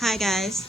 Hi guys,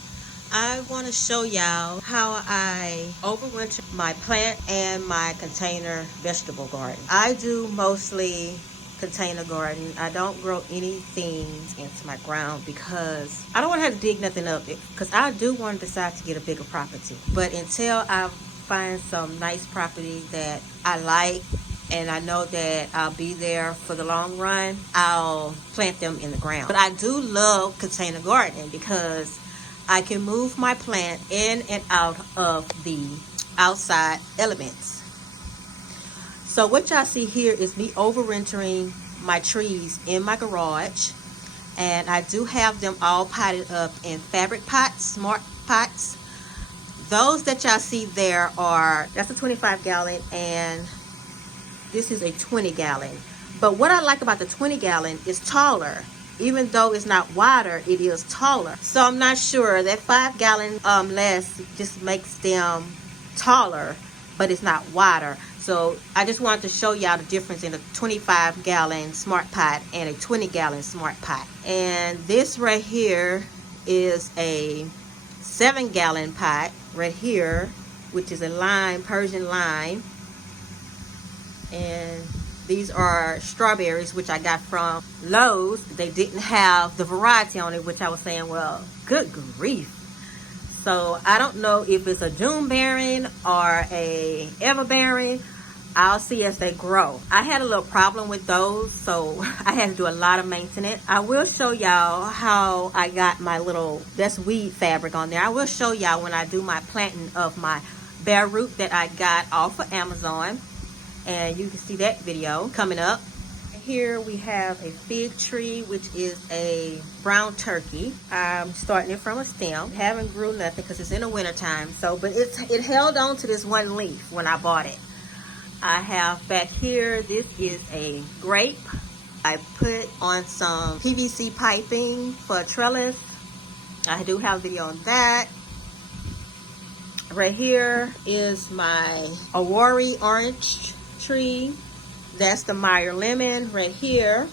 I want to show y'all how I overwinter my plant and my container vegetable garden. I do mostly container garden. I don't grow anything into my ground because I don't want to have to dig nothing up, because I do want to decide to get a bigger property. But until I find some nice property that I like and I know that I'll be there for the long run, I'll plant them in the ground. But I do love container gardening because I can move my plant in and out of the outside elements. So what y'all see here is me overwintering my trees in my garage, and I do have them all potted up in fabric pots, smart pots. Those that y'all see there that's a 25 gallon and this is a 20 gallon. But what I like about the 20 gallon is taller. Even though it's not wider, it is taller. So I'm not sure that 5 gallon less just makes them taller, but it's not wider. So I just wanted to show y'all the difference in a 25 gallon smart pot and a 20 gallon smart pot. And this right here is a 7 gallon pot right here, which is a lime, Persian lime. And these are strawberries, which I got from Lowe's. They didn't have the variety on it, which I was saying, well, good grief. So I don't know if it's a June bearing or a ever bearing. I'll see as they grow. I had a little problem with those, so I had to do a lot of maintenance. I will show y'all how I got my that's weed fabric on there. I will show y'all when I do my planting of my bare root that I got off of Amazon. And you can see that video coming up. Here we have a fig tree, which is a brown turkey. I'm starting it from a stem. Haven't grew nothing because it's in the winter time. But it held on to this one leaf when I bought it. I have back here, this is a grape. I put on some PVC piping for a trellis. I do have a video on that. Right here is my Awori orange tree. That's the Meyer Lemon right here.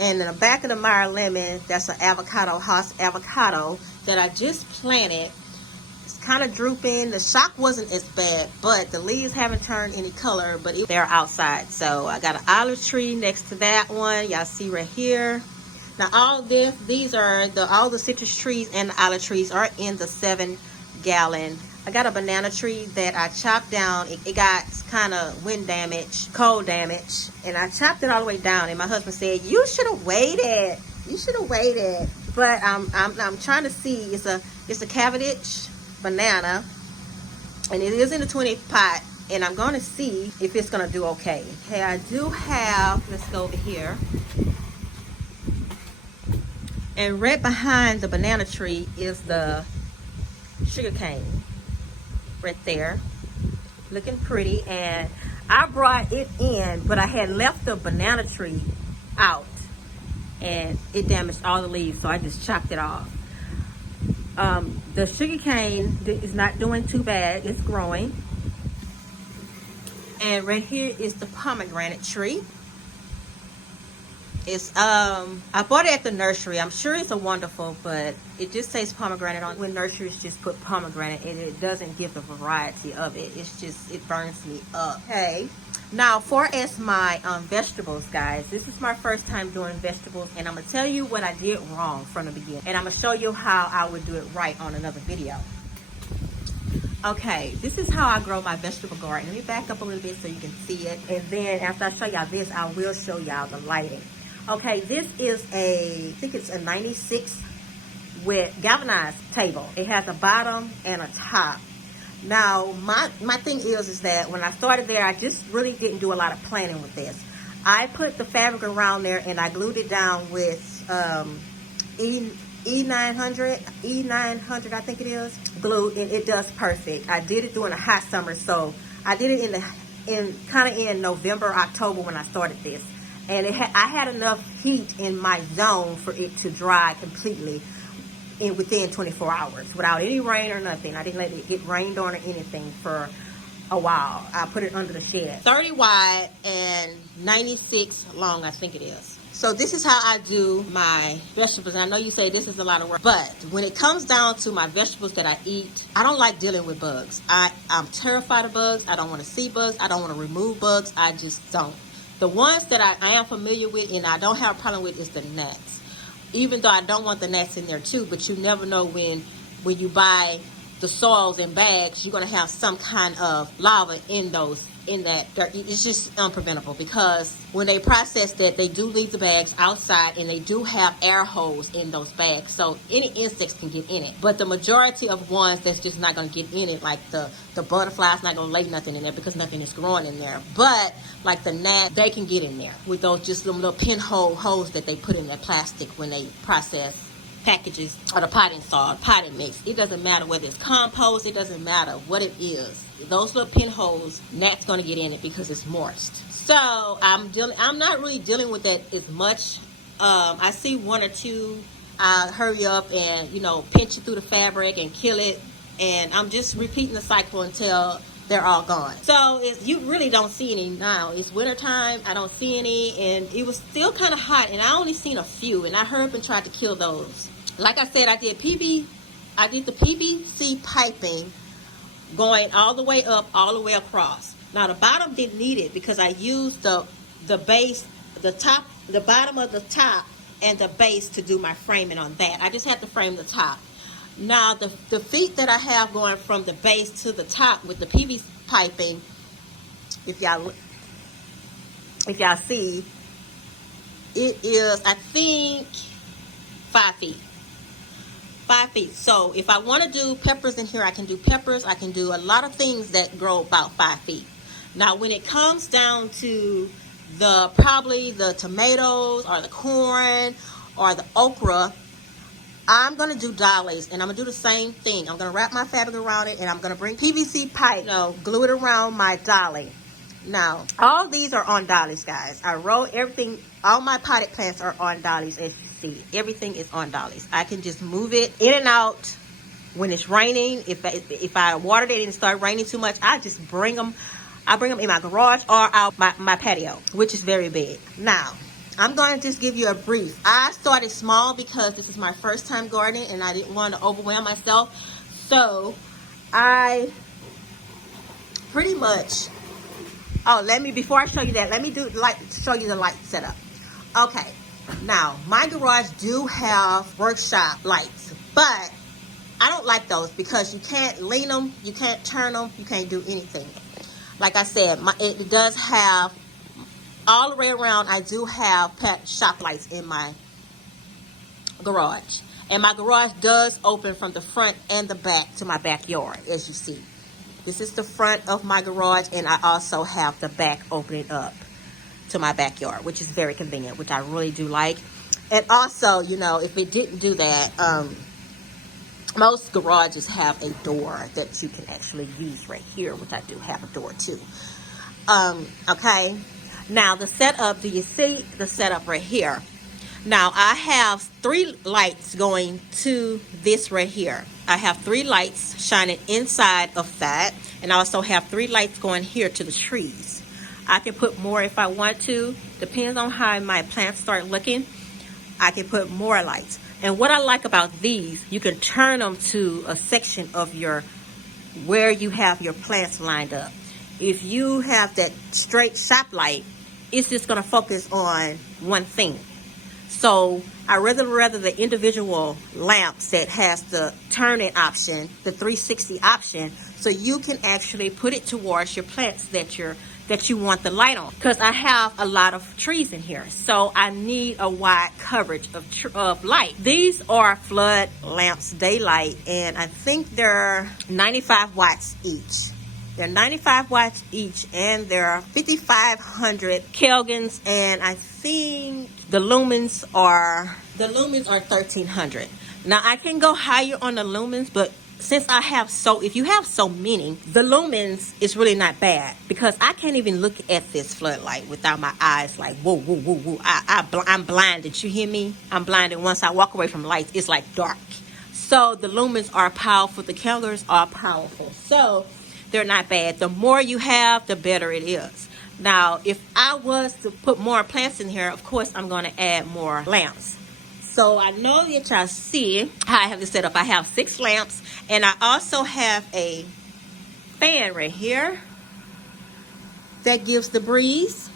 And in the back of the Meyer Lemon, that's an avocado, Haas avocado that I just planted. It's kind of drooping. The shock wasn't as bad, but the leaves haven't turned any color, but they're outside. So I got an olive tree next to that one. Y'all see right here. Now all these are all the citrus trees and the olive trees are in the 7 gallon. I got a banana tree that I chopped down. It got kind of wind damage, cold damage, and I chopped it all the way down. And my husband said, "You should have waited. You should have waited." But I'm trying to see. It's a cabbage banana, and it is in a 20 pot. And I'm going to see if it's going to do okay. Okay, I do have. Let's go over here. And right behind the banana tree is the sugar cane. Right there, looking pretty. And I brought it in, but I had left the banana tree out and it damaged all the leaves, so I just chopped it off. The sugar cane is not doing too bad. It's growing. And right here is the pomegranate tree. It's I bought it at the nursery. I'm sure it's a wonderful, but it just says pomegranate on it. When nurseries just put pomegranate and it doesn't give the variety of it. It's just, it burns me up. Okay, now for as my vegetables, guys, this is my first time doing vegetables, and I'm gonna tell you what I did wrong from the beginning, and I'm gonna show you how I would do it right on another video. Okay, this is how I grow my vegetable garden. Let me back up a little bit so you can see it, and then after I show y'all this, I will show y'all the lighting. Okay, this is I think it's a 96 with galvanized table. It has a bottom and a top. Now, my thing is that when I started there, I just really didn't do a lot of planning with this. I put the fabric around there and I glued it down with E900, I think it is, glue, and it does perfect. I did it during a hot summer, so I did it in November, October when I started this. And I had enough heat in my zone for it to dry completely within 24 hours without any rain or nothing. I didn't let it get rained on or anything for a while. I put it under the shed. 30 wide and 96 long, I think it is. So this is how I do my vegetables. And I know you say this is a lot of work, but when it comes down to my vegetables that I eat, I don't like dealing with bugs. I'm terrified of bugs. I don't want to see bugs. I don't want to remove bugs. I just don't. The ones that I am familiar with and I don't have a problem with is the gnats. Even though I don't want the gnats in there too, but you never know when you buy the soils in bags, you're going to have some kind of larva in that. It's just unpreventable, because when they process that, they do leave the bags outside and they do have air holes in those bags, so any insects can get in it. But the majority of ones that's just not going to get in it, like the butterfly's not going to lay nothing in there because nothing is growing in there. But like the gnat, they can get in there with those just little pinhole holes that they put in their plastic when they process packages or the potting soil, potting mix. It doesn't matter whether it's compost, it doesn't matter what it is. Those little pinholes, gnats gonna get in it because it's moist. So I'm not really dealing with that as much. I see one or two, I hurry up and pinch it through the fabric and kill it, and I'm just repeating the cycle until they're all gone. So you really don't see any now. It's wintertime, I don't see any, and it was still kind of hot, and I only seen a few, and I hurried up and tried to kill those. Like I said, I did the PVC piping going all the way up, all the way across. Now the bottom didn't need it because I used the base, the bottom of the top and the base to do my framing on that. I just had to frame the top. Now the feet that I have going from the base to the top with the PVC piping, if y'all see, it is, I think, 5 feet. 5 feet. So if I want to do peppers in here, I can do peppers. I can do a lot of things that grow about 5 feet. Now when it comes down to probably the tomatoes or the corn or the okra, I'm going to do dollies, and I'm going to do the same thing. I'm going to wrap my fabric around it, and I'm going to bring PVC pipe, glue it around my dolly. Now, all these are on dollies, guys. I wrote everything, all my potted plants are on dollies, as you see. Everything is on dollies. I can just move it in and out when it's raining. If I watered it and it started raining too much, I just bring them. I bring them in my garage or out my patio, which is very big. Now, I'm going to just give you a brief. I started small because this is my first time gardening and I didn't want to overwhelm myself. So I pretty much, before I show you that, let me show you the light setup. Okay, now my garage do have workshop lights, but I don't like those because you can't lean them, you can't turn them, you can't do anything. Like I said, it does have, all the way around, I do have shop lights in my garage. And my garage does open from the front and the back to my backyard, as you see. This is the front of my garage, and I also have the back opening up to my backyard, which is very convenient, which I really do like. And also, if it didn't do that, most garages have a door that you can actually use right here, which I do have a door too. Okay. Now the setup, do you see the setup right here? Now I have 3 lights going to this right here. I have 3 lights shining inside of that, and I also have 3 lights going here to the trees. I can put more if I want to. Depends on how my plants start looking. I can put more lights. And what I like about these, you can turn them to a section of where you have your plants lined up. If you have that straight shop light, it's just going to focus on one thing. So I rather the individual lamps that has the turning option, the 360 option, so you can actually put it towards your plants that you want the light on. Because I have a lot of trees in here, so I need a wide coverage of light. These are flood lamps, daylight, and I think they're 95 watts each. They're 95 watts each, and they're 5,500 kelvins, and I think the lumens are 1,300. Now I can go higher on the lumens, but since if you have so many, the lumens is really not bad, because I can't even look at this floodlight without my eyes like whoa, whoa, whoa, whoa. I'm blinded. You hear me? I'm blinded. Once I walk away from lights, it's like dark. So the lumens are powerful. The kelvins are powerful. So they're not bad. The more you have, the better it is. Now, if I was to put more plants in here, of course, I'm going to add more lamps. So I know that y'all see how I have this set up. I have 6 lamps, and I also have a fan right here that gives the breeze.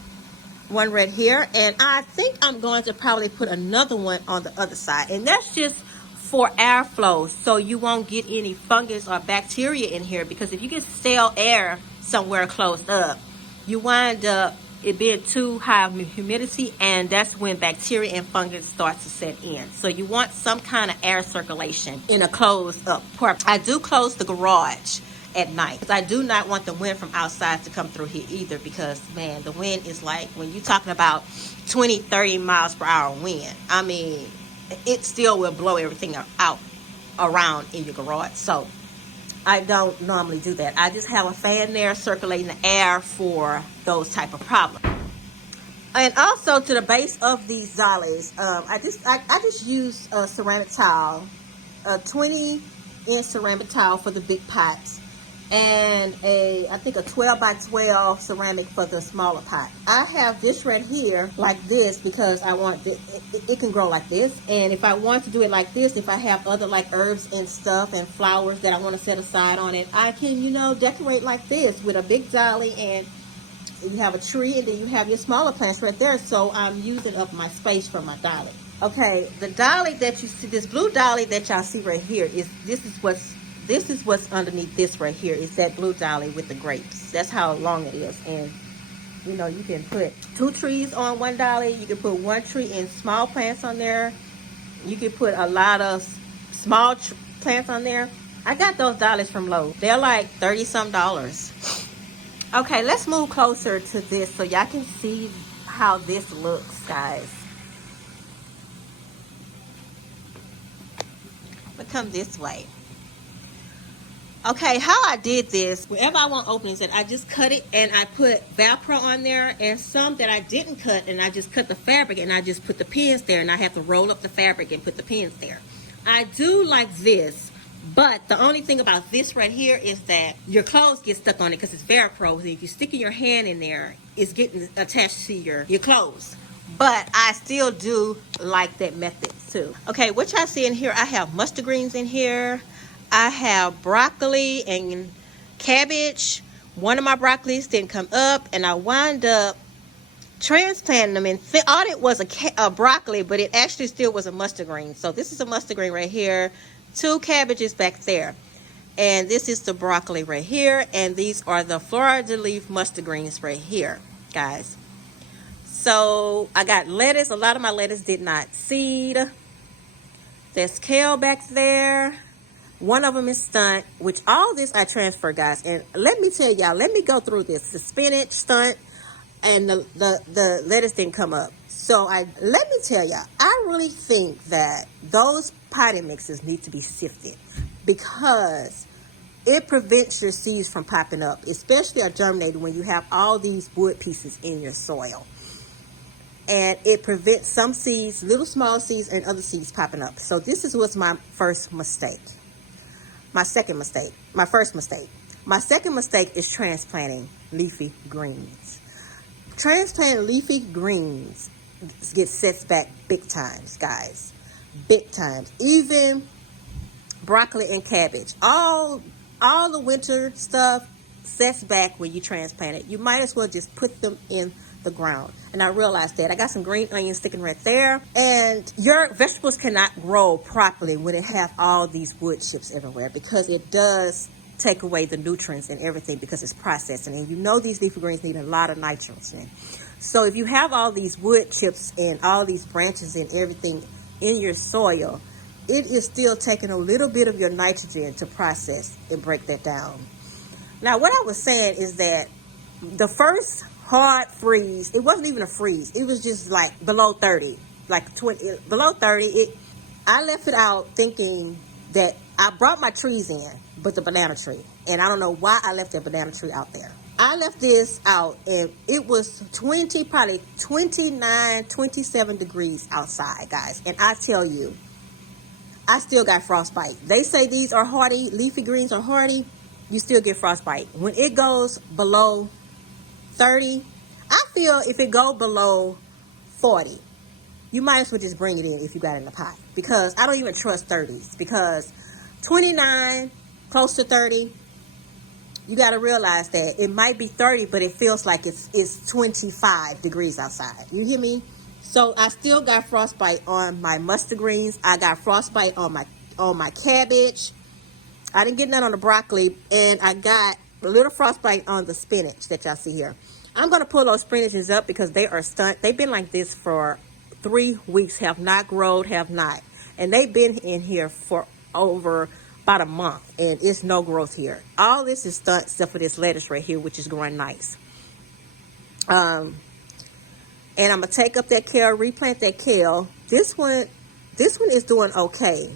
One right here, and I think I'm going to probably put another one on the other side, and that's just for airflow, so you won't get any fungus or bacteria in here, because if you get stale air somewhere closed up, you wind up it being too high of humidity, and that's when bacteria and fungus start to set in. So you want some kind of air circulation in a closed up part. I do close the garage at night, because I do not want the wind from outside to come through here either, because man, the wind is like, when you're talking about 20-30 miles per hour wind, I mean, it still will blow everything out around in your garage. So I don't normally do that. I just have a fan there circulating the air for those type of problems. And also, to the base of these dollies, I just use a ceramic tile, a 20-inch ceramic tile for the big pots, and I think a 12 by 12 ceramic for the smaller pot. I have this right here like this because I want it can grow like this. And if I want to do it like this, if I have other like herbs and stuff and flowers that I want to set aside on it, I can, you know, decorate like this with a big dolly, and you have a tree, and then you have your smaller plants right there. So I'm using up my space for my dolly. Okay, the dolly that you see, this blue dolly that y'all see right here, this is what's underneath this right here. Is that blue dolly with the grapes. That's how long it is. And you know, you can put 2 trees on one dolly. You can put 1 tree and small plants on there. You can put a lot of small plants on there. I got those dollies from Lowe's. They're like $30-some. Okay, let's move closer to this so y'all can see how this looks, guys. But come this way. Okay, how I did this, wherever I want openings, and I just cut it, and I put Velcro on there, and some that I didn't cut, and I just cut the fabric, and I just put the pins there, and I have to roll up the fabric and put the pins there. I do like this, but the only thing about this right here is that your clothes get stuck on it because it's Velcro, and if you're sticking your hand in there, it's getting attached to your clothes. But I still do like that method too. Okay, what y'all see in here, I have mustard greens in here. I have broccoli and cabbage. One of my broccolis didn't come up, and I wound up transplanting them. And thought it was a broccoli, but it actually still was a mustard green. So this is a mustard green right here. 2 cabbages back there. And this is the broccoli right here. And these are the fleur-de-lis mustard greens right here, guys. So I got lettuce. A lot of my lettuce did not seed. There's kale back there. One of them is stunt, which all this I transfer, guys. And let me tell y'all, let me go through this. The spinach stunt and the lettuce didn't come up. So let me tell y'all, I really think that those potting mixes need to be sifted, because it prevents your seeds from popping up, especially or germinating when you have all these wood pieces in your soil. And it prevents some seeds, little small seeds, and other seeds popping up. So this was my first mistake. My second mistake. My first mistake. My second mistake is transplanting leafy greens. Transplanting leafy greens gets set back big times, guys. Big times. Even broccoli and cabbage. All the winter stuff sets back when you transplant it. You might as well just put them in the ground. And I realized that. I got some green onions sticking right there. And your vegetables cannot grow properly when it have all these wood chips everywhere, because it does take away the nutrients and everything, because it's processing. And you know these leafy greens need a lot of nitrogen. So if you have all these wood chips and all these branches and everything in your soil, it is still taking a little bit of your nitrogen to process and break that down. Now, what I was saying is that the first hard freeze, it wasn't even a freeze. It was just like below 30, like 20, below 30. I left it out thinking that I brought my trees in, but the banana tree. And I don't know why I left that banana tree out there. I left this out, and it was probably 29, 27 degrees outside, guys. And I tell you, I still got frostbite. They say these are hardy, leafy greens are hardy. You still get frostbite. When it goes below 30, I feel if it go below 40, you might as well just bring it in if you got it in the pot. Because I don't even trust 30s. Because 29, close to 30, you got to realize that it might be 30, but it feels like it's 25 degrees outside. You hear me? So I still got frostbite on my mustard greens. I got frostbite on my cabbage. I didn't get none on the broccoli, and I got a little frostbite on the spinach that y'all see here. I'm going to pull those spinaches up because they are stunt. They've been like this for 3 weeks, have not grown, have not. And they've been in here for over about a month, and it's no growth here. All this is stunt except for this lettuce right here, which is growing nice. And I'm going to take up that kale, replant that kale. This one is doing okay.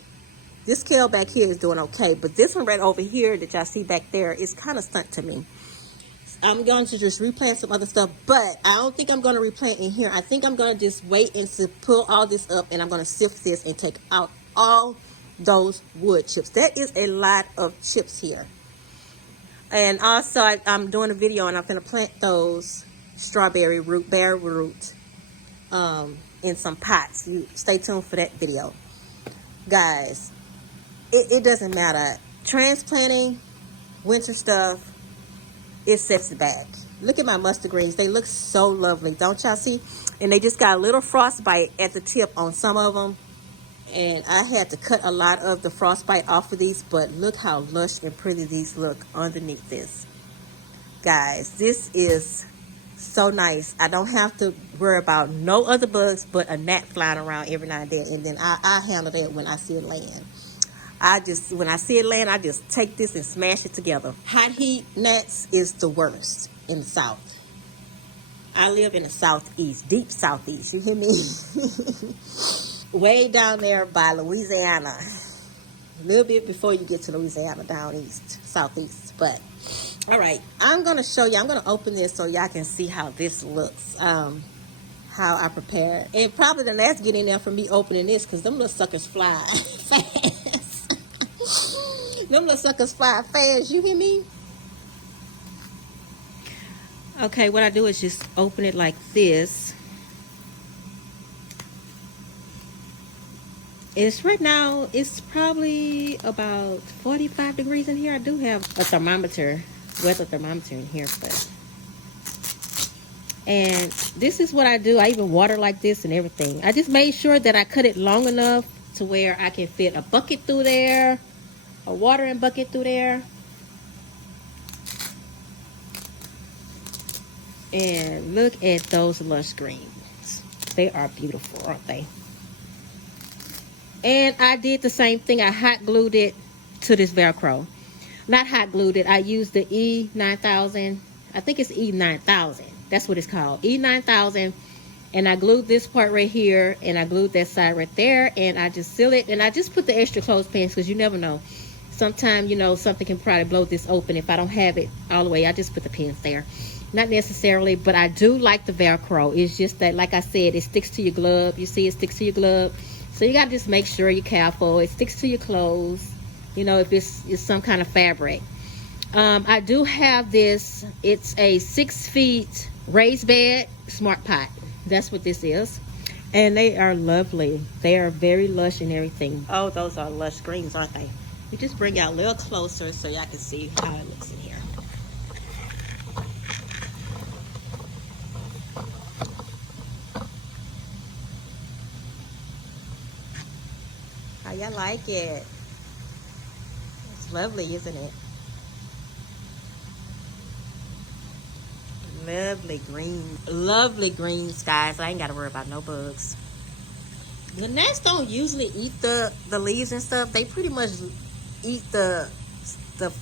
This kale back here is doing okay, but this one right over here that y'all see back there is kind of stunt to me. I'm going to just replant some other stuff, but I don't think I'm going to replant in here. I think I'm going to just wait and to pull all this up, and I'm going to sift this and take out all those wood chips. That is a lot of chips here. And also, I'm doing a video, and I'm going to plant those strawberry root, bare root, in some pots. You stay tuned for that video, guys. It doesn't matter. Transplanting winter stuff, it sets it back. Look at my mustard greens. They look so lovely. Don't y'all see? And they just got a little frostbite at the tip on some of them. And I had to cut a lot of the frostbite off of these. But look how lush and pretty these look underneath this. Guys, this is so nice. I don't have to worry about no other bugs but a gnat flying around every now and then. And then I handle that when I see it laying. When I see it laying, I just take this and smash it together. Hot heat gnats is the worst in the south. I live in the southeast, deep southeast. You hear me? Way down there by Louisiana. A little bit before you get to Louisiana, down east, southeast. But, all right, I'm going to show you. I'm going to open this so y'all can see how this looks. How I prepared. And probably the last get in there for me opening this because them little suckers fly fast. Them little suckers fly fast, you hear me? Okay, what I do is just open it like this. Right now, it's probably about 45 degrees in here. I do have a thermometer, weather thermometer in here, but. And this is what I do. I even water like this and everything. I just made sure that I cut it long enough to where I can fit a bucket through there. A watering bucket through there. And look at those lush greens. They are beautiful, aren't they? And I did the same thing. I hot glued it to this Velcro. Not hot glued it. I used the E9000. I think it's E9000. That's what it's called. E9000. And I glued this part right here. And I glued that side right there. And I just seal it. And I just put the extra clothespins because you never know. Sometimes, you know, something can probably blow this open. If I don't have it all the way, I just put the pins there. Not necessarily, but I do like the Velcro. It's just that, like I said, it sticks to your glove. You see, it sticks to your glove. So you got to just make sure you're careful. It sticks to your clothes, you know, if it's some kind of fabric. I do have this. It's a 6 feet raised bed smart pot. That's what this is. And they are lovely. They are very lush and everything. Oh, those are lush greens, aren't they? You just bring out a little closer so y'all can see how it looks in here. How y'all like it? It's lovely, isn't it? Lovely green. Lovely greens, guys. I ain't got to worry about no bugs. The gnats don't usually eat the leaves and stuff. They pretty much eat the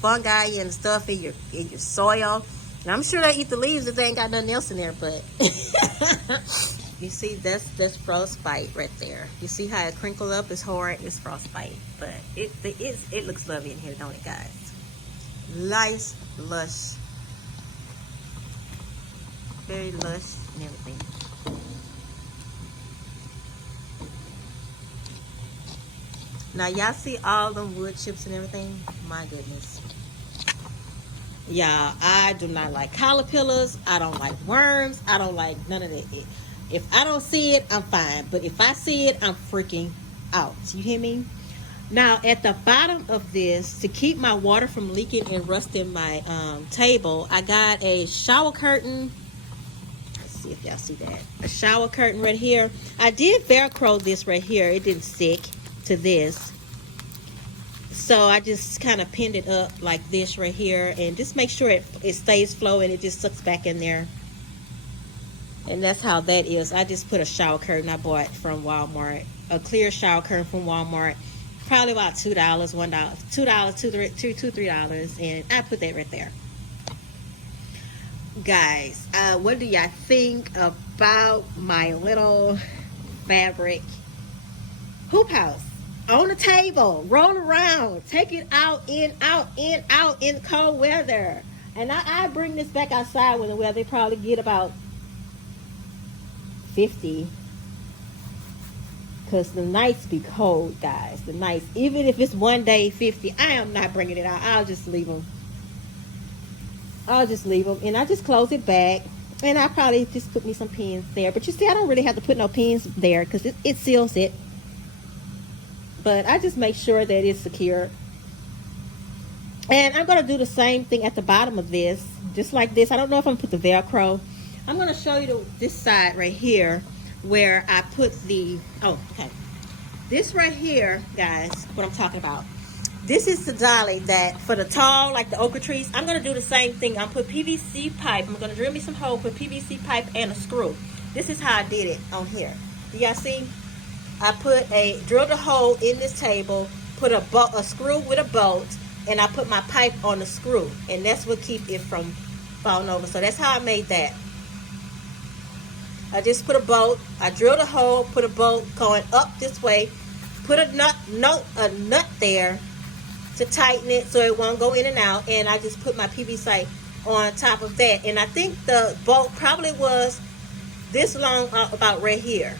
fungi and stuff in your soil. And I'm sure they eat the leaves if they ain't got nothing else in there, but you see that's frostbite right there. You see how it crinkled up? It's hard. It's frostbite, but it looks lovely in here, don't it, guys? Nice, lush, very lush and everything. Now y'all see all them wood chips and everything? My goodness. Y'all, I do not like caterpillars. I don't like worms. I don't like none of that. If I don't see it, I'm fine. But if I see it, I'm freaking out. You hear me? Now, at the bottom of this, to keep my water from leaking and rusting my table, I got a shower curtain. Let's see if y'all see that. A shower curtain right here. I did Velcro this right here. It didn't stick to this. So I just kind of pinned it up like this right here. And just make sure it stays flowing. It just sucks back in there. And that's how that is. I just put a shower curtain I bought from Walmart. A clear shower curtain from Walmart. Probably about $2, $1, $2, $3, and I put that right there. Guys, what do y'all think about my little fabric hoop house on the table? Roll around, take it out, in cold weather. And I bring this back outside when the weather probably get about 50. Because the nights be cold, guys. The nights, even if it's one day 50, I am not bringing it out. I'll just leave them. And I just close it back. And I probably just put me some pins there. But you see, I don't really have to put no pins there because it seals it. But I just make sure that it's secure. And I'm going to do the same thing at the bottom of this. Just like this. I don't know if I'm going to put the Velcro. I'm going to show you this side right here. Where I put the, this right here, guys, what I'm talking about. This is the dolly that for the tall, like the okra trees. I'm going to do the same thing. I'm going to put PVC pipe. I'm going to drill me some hole, put PVC pipe and a screw. This is how I did it on here. Do y'all see? I drilled a hole in this table, put a screw with a bolt, and I put my pipe on the screw. And that's what keeps it from falling over. So that's how I made that. I just put a bolt, I drilled a hole, put a bolt going up this way, put a nut there to tighten it so it won't go in and out, and I just put my PVC on top of that. And I think the bolt probably was this long, about right here.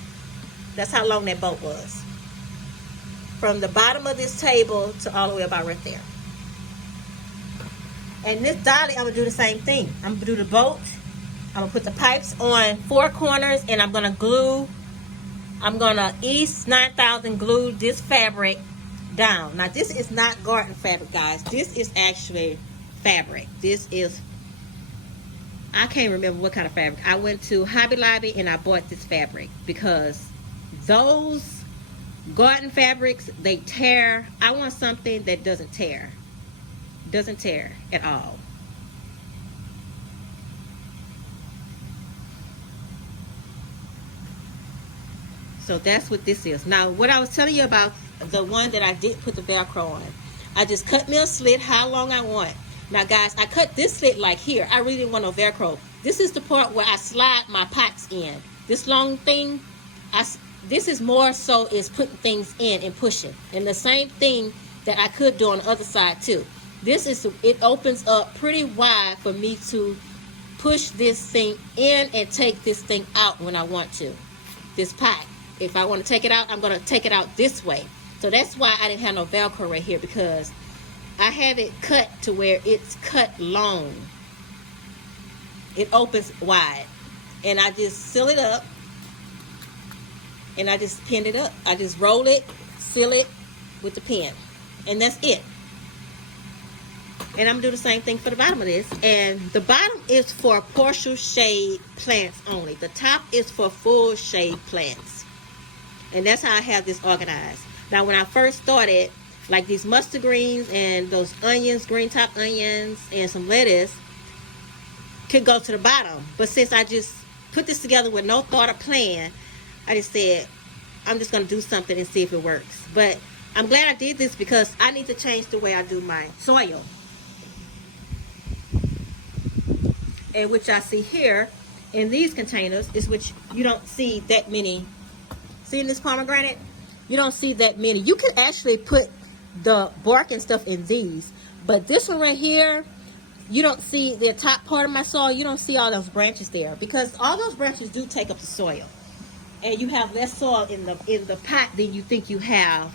That's how long that bolt was. From the bottom of this table to all the way about right there. And this dolly, I'm going to do the same thing. I'm going to do the bolt. I'm going to put the pipes on 4 corners, and I'm going to East 9000 glue this fabric down. Now, this is not garden fabric, guys. This is actually fabric. This is, I can't remember what kind of fabric. I went to Hobby Lobby, and I bought this fabric because those garden fabrics, they tear. I want something that doesn't tear. Doesn't tear at all. So that's what this is. Now, what I was telling you about the one that I did put the Velcro on. I just cut me a slit how long I want. Now, guys, I cut this slit like here. I really didn't want no Velcro. This is the part where I slide my pots in. This long thing, this is more so is putting things in and pushing. And the same thing that I could do on the other side too. It opens up pretty wide for me to push this thing in and take this thing out when I want to. This pot. If I want to take it out, I'm going to take it out this way. So that's why I didn't have no Velcro right here, because I have it cut to where it's cut long. It opens wide. And I just seal it up. And I just pin it up. I just roll it, seal it with the pin. And that's it. And I'm going to do the same thing for the bottom of this. And the bottom is for partial shade plants only. The top is for full shade plants. And that's how I have this organized. Now, when I first started, like these mustard greens and those onions, green top onions, and some lettuce could go to the bottom. But since I just put this together with no thought or plan, I just said, I'm just going to do something and see if it works. But I'm glad I did this because I need to change the way I do my soil. And which I see here in these containers is which you don't see that many. See in this pomegranate? You don't see that many. You can actually put the bark and stuff in these. But this one right here, you don't see the top part of my soil. You don't see all those branches there. Because all those branches do take up the soil. And you have less soil in the pot than you think you have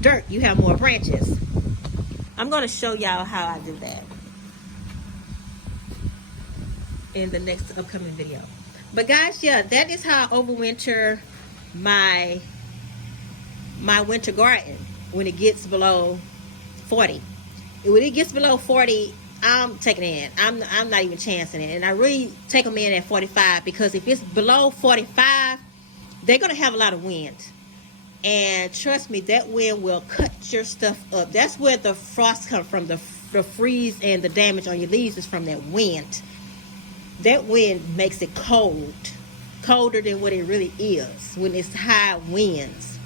dirt. You have more branches. I'm going to show y'all how I do that. in the next upcoming video. But guys, yeah, that is how I overwinter my winter garden when it gets below 40. When it gets below 40, I'm taking it in. I'm not even chancing it. And I really take them in at 45, because if it's below 45, they're going to have a lot of wind. And trust me, that wind will cut your stuff up. That's where the frost comes from. The freeze and the damage on your leaves is from that wind. That wind makes it cold. Colder than what it really is when it's high winds.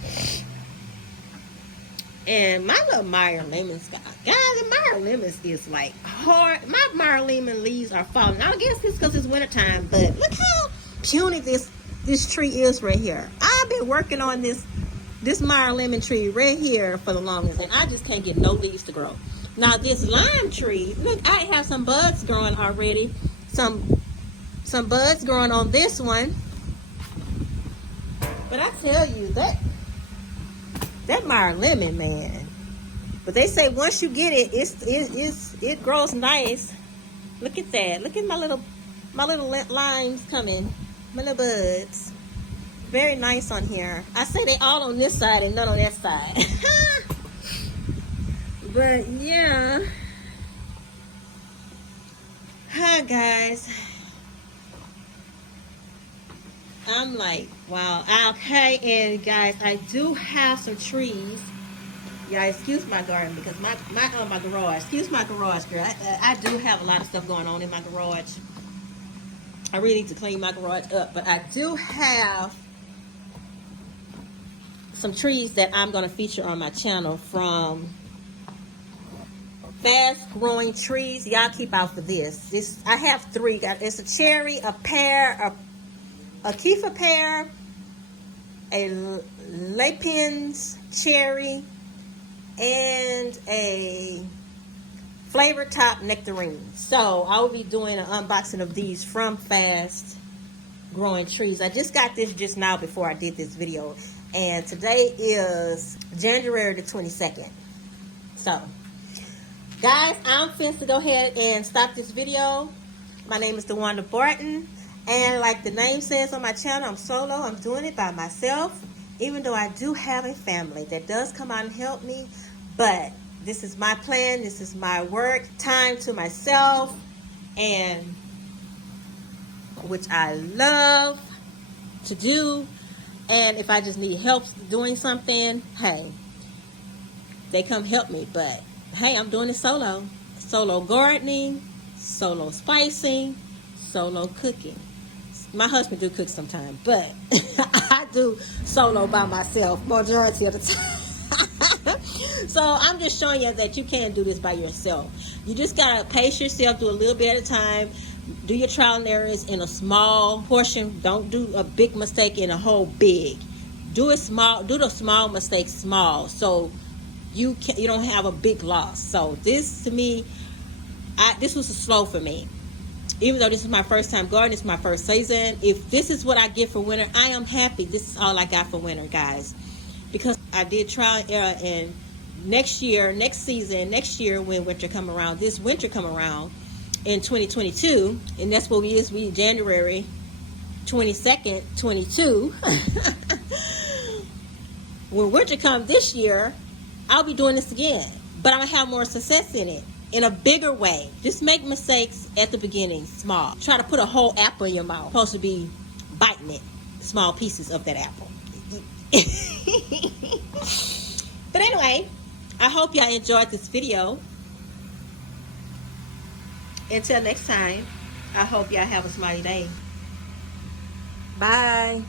And my little Meyer Lemons, guys, the Meyer Lemons is like hard. My Meyer Lemon leaves are falling. I guess it's because it's wintertime, but look how puny this tree is right here. I've been working on this Meyer Lemon tree right here for the longest, and I just can't get no leaves to grow. Now this lime tree, look, I have some buds growing already. Some buds growing on this one. But I tell you, that Meyer Lemon, man. But they say once you get it, it grows nice. Look at that. Look at my little limes coming. My little buds. Very nice on here. I say they all on this side and none on that side. But yeah. Hi guys. I'm like, wow. Okay, and guys, I do have some trees. Yeah, excuse my garden, because my garage. Excuse my garage, girl. I do have a lot of stuff going on in my garage. I really need to clean my garage up, but I do have some trees that I'm going to feature on my channel from Fast Growing Trees. Y'all keep out for this. I have 3. It's a cherry, a pear, a Kiefer pear, a Lapins cherry, and a flavor top nectarine. So I will be doing an unboxing of these from Fast Growing Trees. I just got this just now before I did this video, and today is January the 22nd. So guys, I'm finna to go ahead and stop this video. My name is DeWanda Barton. And like the name says on my channel, I'm solo. I'm doing it by myself. Even though I do have a family that does come out and help me. But this is my plan. This is my work. Time to myself. And which I love to do. And if I just need help doing something, hey, they come help me. But hey, I'm doing it solo. Solo gardening. Solo spicing. Solo cooking. My husband do cook sometimes, but I do solo by myself majority of the time. So I'm just showing you that you can't do this by yourself. You just gotta pace yourself, do a little bit at a time. Do your trial and errors in a small portion. Don't do a big mistake in a whole big. Do it small. Do the small mistakes small, so you don't have a big loss. So this to me, this was a slow for me. Even though this is my first time gardening, it's my first season. If this is what I get for winter, I am happy. This is all I got for winter, guys. Because I did trial and error, and next year when winter come around, this winter come around in 2022, and that's what we January 22nd, 22. When winter comes this year, I'll be doing this again. But I'm going to have more success in it. In a bigger way. Just make mistakes at the beginning, small. Try to put a whole apple in your mouth. Supposed to be biting it, small pieces of that apple. But anyway, I hope y'all enjoyed this video. Until next time, I hope y'all have a smiley day. Bye.